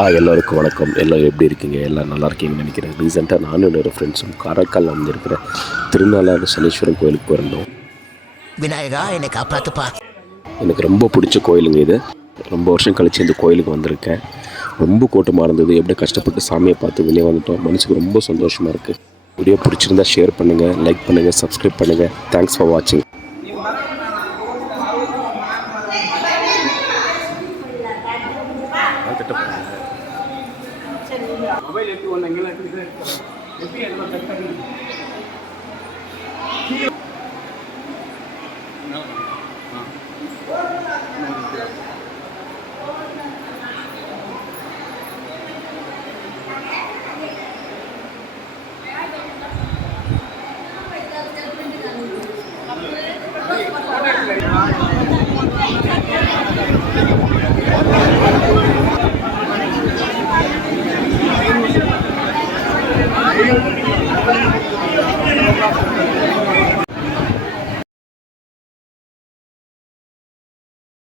எல்லோருக்கும் வணக்கம். எல்லோரும் எப்படி இருக்கீங்க? எல்லாம் நல்லா இருக்கீங்கன்னு நினைக்கிறேன். ரீசெண்டாக நானும் என்னோட ஃப்ரெண்ட்ஸும் காரைக்காலில் வந்து இருக்கிற திருநாளாறு சனீஸ்வரன் கோயிலுக்கு போயிருந்தோம். விநாயகா என்னை காப்பாத்துப்பா. எனக்கு ரொம்ப பிடிச்ச கோயிலுங்க இது. ரொம்ப வருஷம் கழித்து இந்த கோயிலுக்கு வந்திருக்கேன். ரொம்ப கூட்டமாக இருந்தது. எப்படி கஷ்டப்பட்டு சாமியை பார்த்து வெளியே வந்துட்டோம். மனசுக்கு ரொம்ப சந்தோஷமாக இருக்குது. வீடியோ பிடிச்சிருந்தா ஷேர் பண்ணுங்கள், லைக் பண்ணுங்கள், சப்ஸ்கிரைப் பண்ணுங்கள். தேங்க்ஸ் ஃபார் வாட்சிங். மொபைல் எப்படி ஒன்று எங்கெல்லாம் இருக்குது எப்படி எல்லாம் கட் பண்ணி